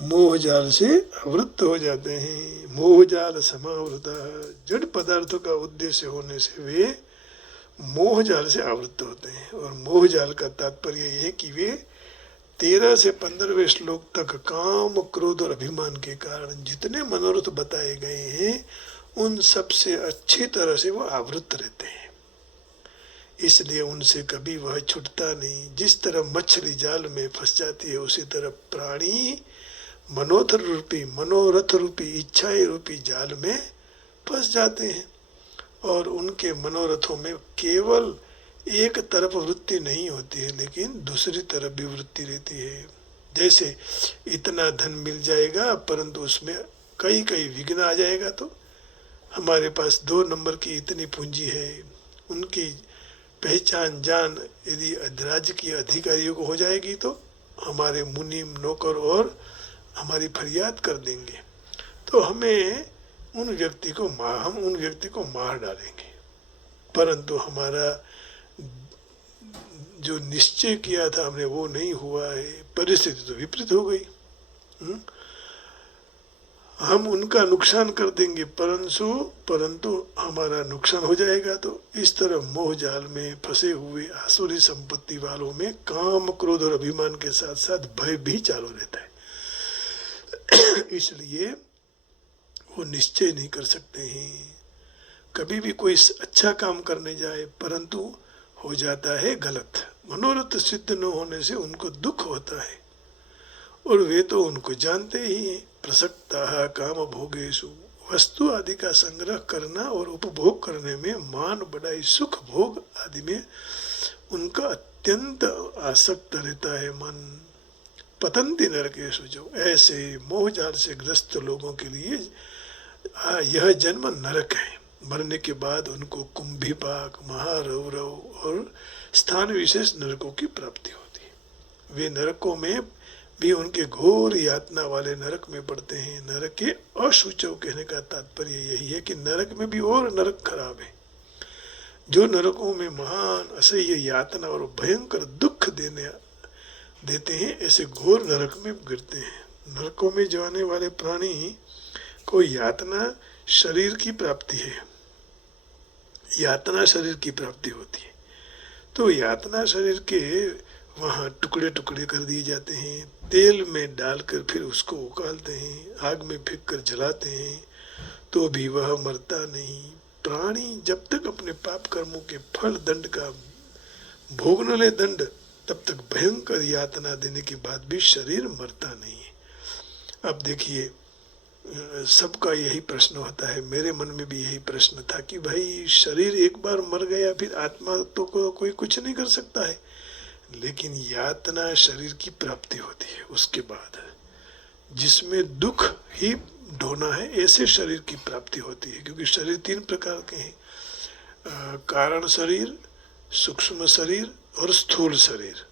मोह जाल से आवृत्त हो जाते हैं। मोह जाल समावृता, जड़ पदार्थों का उद्देश्य होने से वे मोह जाल से आवृत्त होते हैं। और मोह जाल का तात्पर्य यह है कि वे 13 से 15वें श्लोक तक काम, क्रोध और अभिमान के कारण जितने मनोरथ बताए गए हैं उन सब से अच्छी तरह से वो आवृत्त रहते हैं, इसलिए उनसे कभी वह छूटता नहीं। जिस तरह मछली जाल में फंस जाती है, उसी तरह प्राणी मनोरथ रूपी इच्छाएं रूपी जाल में फंस जाते हैं। और उनके मनोरथों में केवल एक तरफ वृत्ति नहीं होती है, लेकिन दूसरी तरफ भी वृत्ति रहती है। जैसे इतना धन मिल जाएगा परंतु उसमें कई कई विघ्न आ जाएगा, तो हमारे पास 2 नंबर की इतनी पूंजी है, उनकी पहचान जान यदि राज्य के अधिकारियों को हो जाएगी तो हमारे मुनि नौकर और हमारी फरियाद कर देंगे, तो हम उन व्यक्ति को मार डालेंगे। परंतु हमारा जो निश्चय किया था हमने वो नहीं हुआ है, परिस्थिति तो विपरीत हो गई। हम उनका नुकसान कर देंगे परंतु हमारा नुकसान हो जाएगा। तो इस तरह मोह जाल में फंसे हुए आसुरी संपत्ति वालों में काम, क्रोध और अभिमान के साथ साथ भय भी चालू रहता है। इसलिए वो निश्चय नहीं कर सकते हैं। कभी भी कोई अच्छा काम करने जाए परंतु हो जाता है गलत, मनोरथ सिद्ध न होने से उनको दुख होता है। और वे तो उनको जानते ही हैं। प्रसक्ता काम भोगेशु, वस्तु आदि का संग्रह करना और उपभोग करने में, मान बढ़ाई सुख भोग आदि में उनका अत्यंत आसक्त रहता है मन। पतंती नरकेषु, जो ऐसे मोह जाल से ग्रस्त लोगों के लिए यह जन्म नरक है। मरने के बाद उनको कुंभीपाक, महारौरव और स्थान विशेष नरकों की प्राप्ति होती है। वे नरकों में भी उनके घोर यातना वाले नरक में पड़ते हैं। नरक के अशुचव कहने का तात्पर्य यही है कि नरक में भी और नरक खराब है। जो नरकों में महान असह्य यातना और भयंकर दुख देते हैं, ऐसे घोर नरक में गिरते हैं। नरकों में जाने वाले प्राणी को यातना शरीर की प्राप्ति है, यातना शरीर की प्राप्ति होती है। तो यातना शरीर के वहाँ टुकड़े टुकड़े कर दिए जाते हैं, तेल में डालकर फिर उसको उकालते हैं, आग में फेंक कर जलाते हैं, तो भी वह मरता नहीं। प्राणी जब तक अपने पाप कर्मों के फल दंड का भोग न ले दंड, तब तक भयंकर यातना देने के बाद भी शरीर मरता नहीं है। अब देखिए, सबका यही प्रश्न होता है, मेरे मन में भी यही प्रश्न था कि भाई शरीर एक बार मर गया फिर आत्मा तो कोई कुछ नहीं कर सकता है, लेकिन यातना शरीर की प्राप्ति होती है उसके बाद, जिसमें दुख ही ढोना है, ऐसे शरीर की प्राप्ति होती है। क्योंकि शरीर 3 प्रकार के हैं, कारण शरीर, सूक्ष्म शरीर और स्थूल शरीर।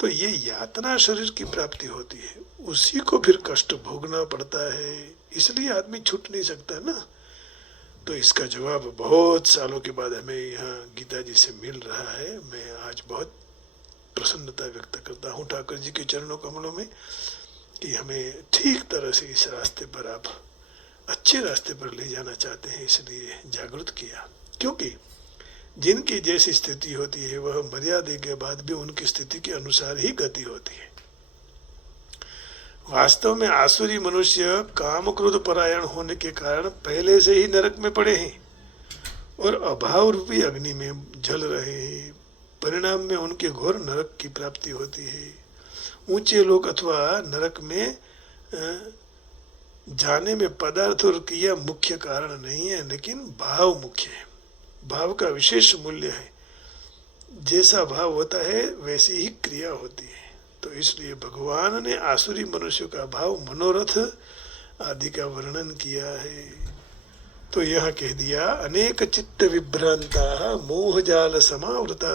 तो ये यातना शरीर की प्राप्ति होती है, उसी को फिर कष्ट भोगना पड़ता है, इसलिए आदमी छूट नहीं सकता ना। तो इसका जवाब बहुत सालों के बाद हमें यहाँ गीता जी से मिल रहा है। मैं आज बहुत प्रसन्नता व्यक्त करता हूँ ठाकुर जी के चरणों कमलों में कि हमें ठीक तरह से इस रास्ते पर, आप अच्छे रास्ते पर ले जाना चाहते हैं, इसलिए जागृत किया। क्योंकि जिनकी जैसी स्थिति होती है वह मर्यादा के बाद भी उनकी स्थिति के अनुसार ही गति होती है। वास्तव में आसुरी मनुष्य काम क्रोध परायण होने के कारण पहले से ही नरक में पड़े हैं और अभाव रूपी अग्नि में जल रहे हैं। परिणाम में उनके घोर नरक की प्राप्ति होती है। ऊंचे लोक अथवा नरक में जाने में पदार्थ और क्रिया मुख्य कारण नहीं है, लेकिन भाव मुख्य है। भाव का विशेष मूल्य है, जैसा भाव होता है वैसी ही क्रिया होती है। तो इसलिए भगवान ने आसुरी मनुष्य का भाव, मनोरथ आदि का वर्णन किया है। तो यह कह दिया, अनेक चित्त विभ्रांता मोहजाल समावृता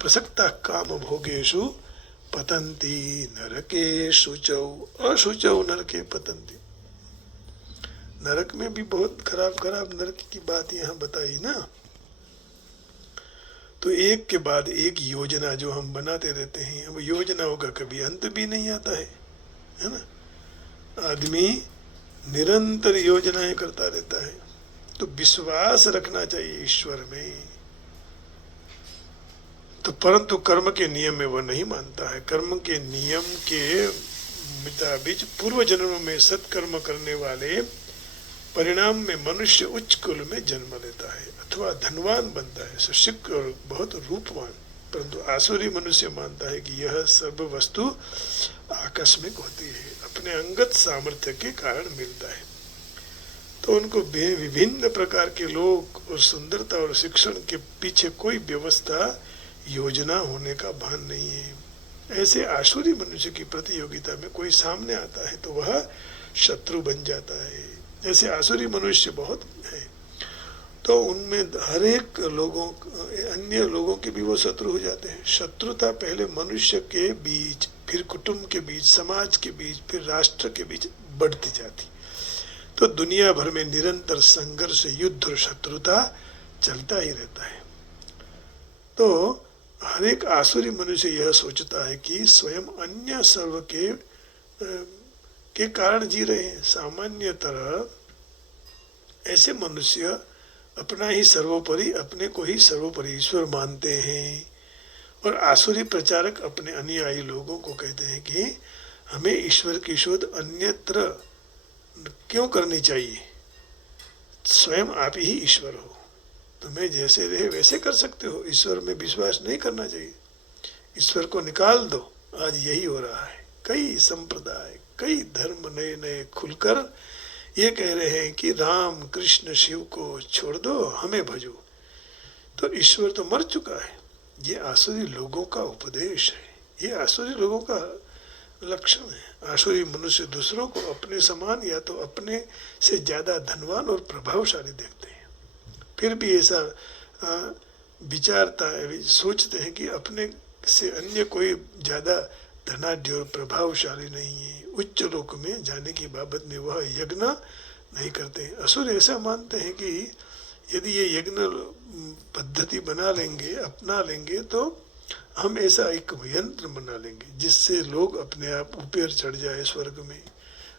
प्रसक्ता काम भोगेशु पतंती नरके शुचौ, अशुचौ नरके पतंती। नरक में भी बहुत खराब खराब नरक की बात यहाँ बताई ना। तो एक के बाद एक योजना जो हम बनाते रहते हैं, अब योजनाओं का कभी अंत भी नहीं आता है ना। आदमी निरंतर योजनाएं करता रहता है। तो विश्वास रखना चाहिए ईश्वर में। तो परंतु कर्म के नियम में वह नहीं मानता है। कर्म के नियम के मुताबिक पूर्व जन्म में सत्कर्म करने वाले परिणाम में मनुष्य उच्च कुल में जन्म लेता है अथवा धनवान बनता है, सुशिक्षित और बहुत रूपवान। परंतु आसुरी मनुष्य मानता है कि यह सब वस्तु आकस्मिक होती है, अपने अंगत सामर्थ्य के कारण मिलता है। तो उनको विभिन्न प्रकार के लोग और सुंदरता और शिक्षण के पीछे कोई व्यवस्था योजना होने का भान नहीं है। ऐसे आसुरी मनुष्य की प्रतियोगिता में कोई सामने आता है तो वह शत्रु बन जाता है। जैसे आसुरी मनुष्य बहुत है तो उनमें हर एक लोगों, अन्य लोगों के भी वो शत्रु हो जाते हैं। शत्रुता पहले मनुष्य के बीच, फिर कुटुंब के बीच, समाज के बीच, फिर राष्ट्र के बीच बढ़ती जाती। तो दुनिया भर में निरंतर संघर्ष, युद्ध और शत्रुता चलता ही रहता है। तो हर एक आसुरी मनुष्य यह सोचता है कि स्वयं अन्य सर्व के कारण जी रहे हैं। सामान्यतः ऐसे मनुष्य अपना ही सर्वोपरि, अपने को ही सर्वोपरि ईश्वर मानते हैं। और आसुरी प्रचारक अपने अनुयायी लोगों को कहते हैं कि हमें ईश्वर की शोध अन्यत्र क्यों करनी चाहिए, स्वयं आप ही ईश्वर हो, तुम्हें जैसे रहे वैसे कर सकते हो, ईश्वर में विश्वास नहीं करना चाहिए, ईश्वर को निकाल दो। आज यही हो रहा है। कई संप्रदाय, कई धर्म नए नए खुलकर ये कह रहे हैं कि राम कृष्ण शिव को छोड़ दो, हमें भजो। तो ईश्वर तो मर चुका है। ये आसुरी लोगों का उपदेश है, ये आसुरी लोगों का लक्षण है। आसुरी मनुष्य दूसरों को अपने समान या तो अपने से ज्यादा धनवान और प्रभावशाली देखते हैं, फिर भी ऐसा विचारता है, सोचते हैं कि अपने से अन्य कोई ज्यादा धनाढ्य और प्रभावशाली नहीं है। उच्च लोक में जाने की बाबत में वह यज्ञ नहीं करते। असुर ऐसा मानते हैं कि यदि ये यज्ञ पद्धति बना लेंगे, अपना लेंगे, तो हम ऐसा एक यंत्र बना लेंगे जिससे लोग अपने आप ऊपर चढ़ जाए स्वर्ग में।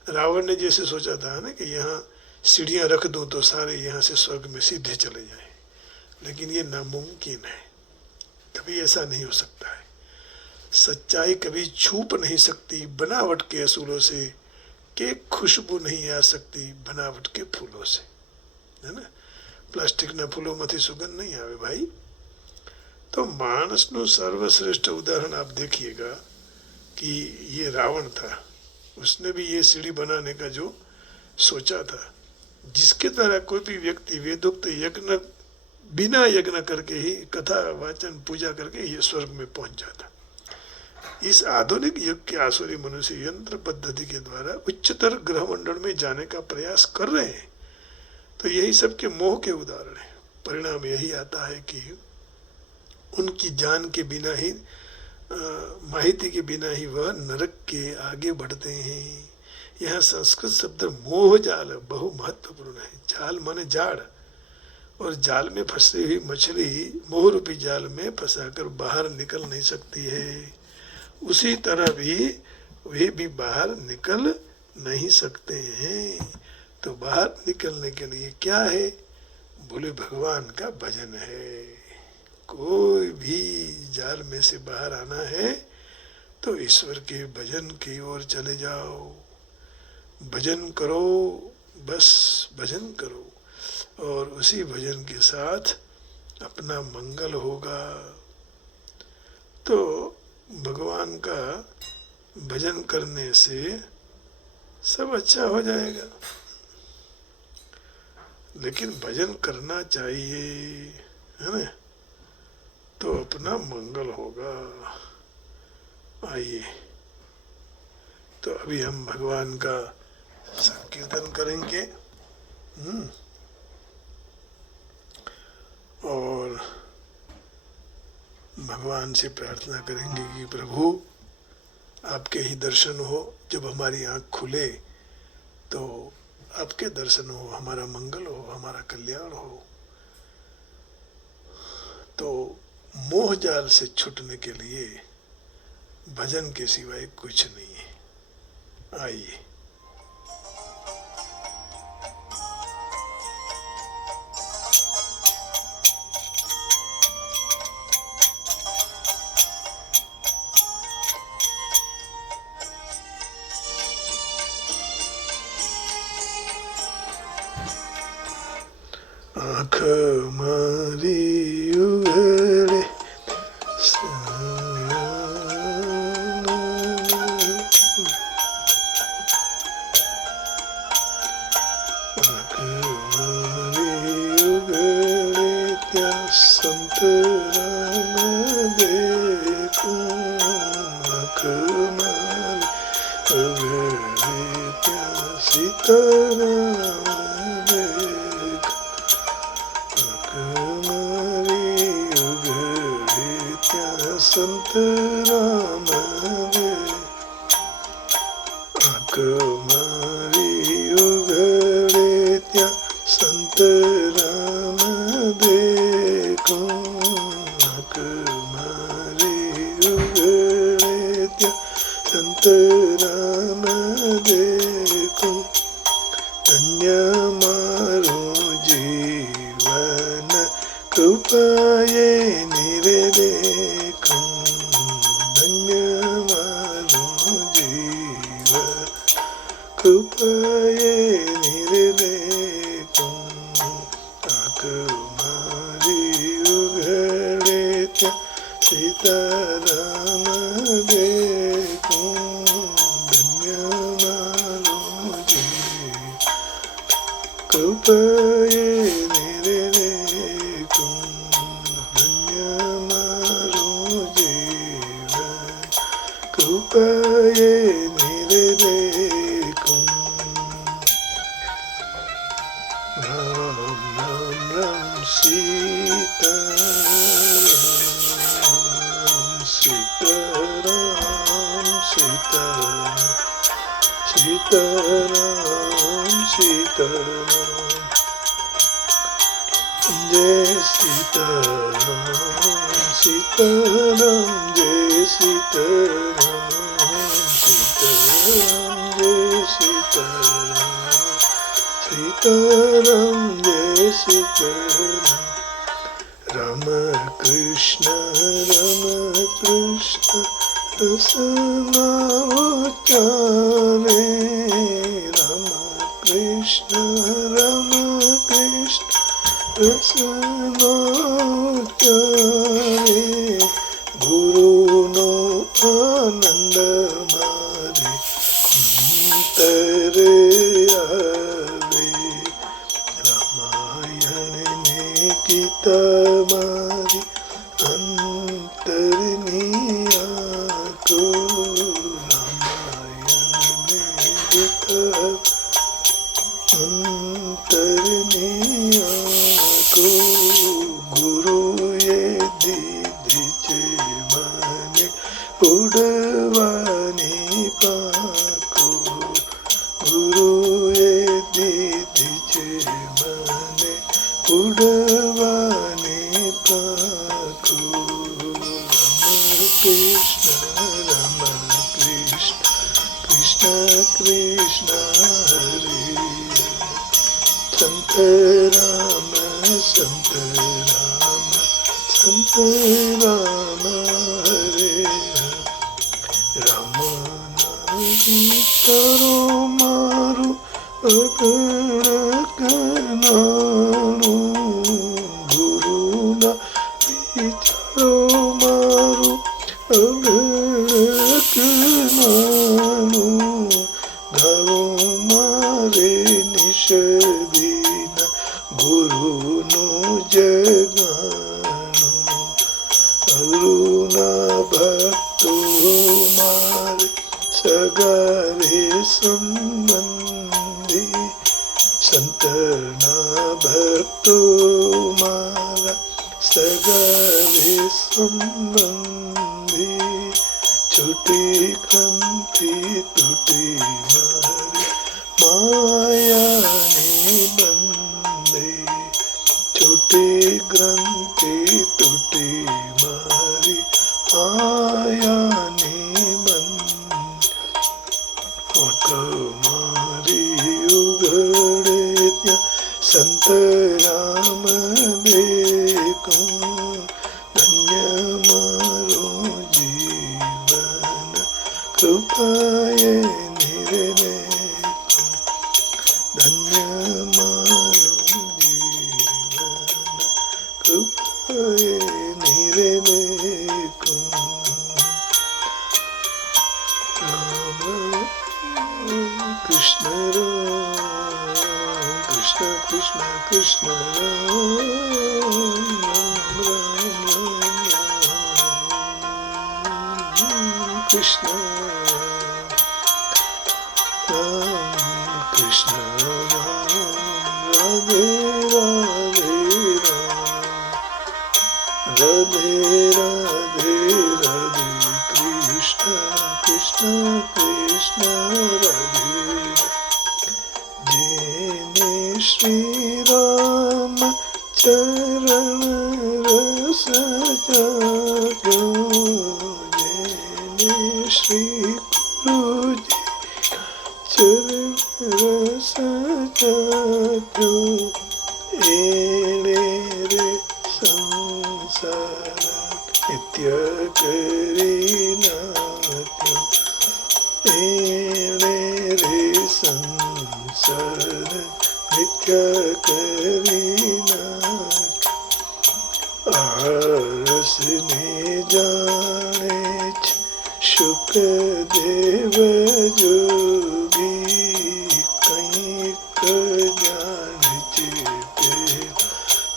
रावण ने जैसे सोचा था ना कि यहाँ सीढ़ियाँ रख दूं तो सारे यहाँ से स्वर्ग में सीधे चले जाएं, लेकिन ये नामुमकिन है, कभी ऐसा नहीं हो सकता है। सच्चाई कभी छुप नहीं सकती बनावट के असूलों से, कि खुशबू नहीं आ सकती बनावट के फूलों से, है ना। प्लास्टिक ना फूलों मथी सुगंध नहीं आवे भाई। तो मानसનું सर्वश्रेष्ठ उदाहरण आप देखिएगा कि ये रावण था, उसने भी ये सीढ़ी बनाने का जो सोचा था, जिसके द्वारा कोई भी व्यक्ति वेदोक्त यज्ञ बिना यज्ञ करके ही कथा वाचन पूजा करके ये स्वर्ग में पहुंच जाता। इस आधुनिक युग के आसुरी मनुष्य यंत्र पद्धति के द्वारा उच्चतर ग्रह मंडल में जाने का प्रयास कर रहे हैं। तो यही सबके मोह के उदाहरण है। परिणाम यही आता है कि उनकी जान के बिना ही, माहिती के बिना ही वह नरक के आगे बढ़ते हैं। यह संस्कृत शब्द मोह जाल बहु महत्वपूर्ण है। जाल माने जाड़, और जाल में फंसी हुई मछली मोह रूपी जाल में फंसाकर बाहर निकल नहीं सकती है। उसी तरह भी वे भी बाहर निकल नहीं सकते हैं। तो बाहर निकलने के लिए क्या है? बोले भगवान का भजन है। कोई भी जाल में से बाहर आना है तो ईश्वर के भजन की ओर चले जाओ, भजन करो, बस भजन करो, और उसी भजन के साथ अपना मंगल होगा। तो भगवान का भजन करने से सब अच्छा हो जाएगा, लेकिन भजन करना चाहिए, है ना, तो अपना मंगल होगा। आइए, तो अभी हम भगवान का संकीर्तन करेंगे और भगवान से प्रार्थना करेंगे कि प्रभु आपके ही दर्शन हो। जब हमारी आँख खुले तो आपके दर्शन हो, हमारा मंगल हो, हमारा कल्याण हो। तो मोह जाल से छूटने के लिए भजन के सिवाय कुछ नहीं है। आइए। આંખ મારી ઉઘડે संत राम देखो आँख मारी उघड़े त्या सीताराम देखो आँख मारी उघड़े त्या संत राम देखो आँख मारी उघड़े त्या संत राम देखो आँख मारी उघड़े त्या संत राम देखो धन्य मारो जीवन कृपाए निरे देखो धन्य मारो जीवन कृपाए निरे देखो आँख मारी उघड़े त्या सीताराम देखो धन्य मारो जीवन कृपाए निरे देखो धन्य मारो जीवन कृपाए निरे देखो राम राम राम सीताराम सीताराम सीताराम सीताराम सीताराम जय सीताराम सीताराम जय सीताराम सीताराम जय सीताराम सीताराम जय सीताराम राम कृष्ण रसना उचारे राम कृष्ण रसना उचारे गुरु नो आनंद मारे अंतरे आवे रामायण ने गीता मारी अंतरनी आको रामायण ने गीता अंतरनी आको गुरु ये दीदी चे माने उड़वानी पाको गुरु ये दीदी चे माने उड़वानी पाको राम कृष्ण कृष्ण कृष्ण हरे संत राम संत राम हरे राम नारो मारो अगण कनाणो गुरु ना विचारो मारो अगण कनाणो गाओ मारे निषदीन गुरु नो जगानो अरुणा भक्तो मारे सगारे संबंधी संतना भक्तो मारा सगारे संबंधी छुटी क्रांति टूटी मारी माया ने बंदे छुटी ग्रंथि टूटी मारी माया ने मारी उघड़े त्या संत राम देखो धन्य मारो जीवन कृपाए निरे देखो धन्य मारो जीवन कृष्ण राम कृष्ण कृष्ण कृष्ण राम कृष्ण राम कृष्ण राम राधे राधे राधे राधे राधे कृष्ण कृष्ण कृष्ण राधे जेने श्री राम चरण रस जाग्यो जेने श्री गुरु जी चरण रस जाग्यो एणे रे संसार नित्य करी नाट्यो एणे रे संसार नित्य करी नाट्यो आरस ने जाने शुकदेव जोगी कंईक जाने चेते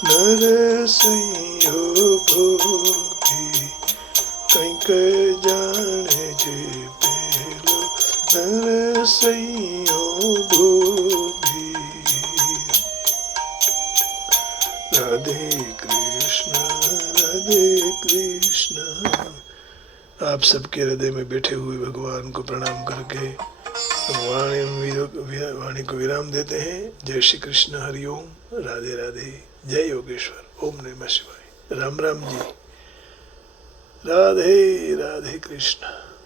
नरसिंहो भोगी कंईक जाने जे पेलो नरसिंहो भोगी राधे कृष्ण राधे कृष्ण। आप सबके हृदय में बैठे हुए भगवान को प्रणाम करके वाणी को विराम देते हैं। जय श्री कृष्ण, हरिओम, राधे राधे, जय योगेश्वर, ओम नमः शिवाय, राम राम जी, राधे राधे कृष्ण।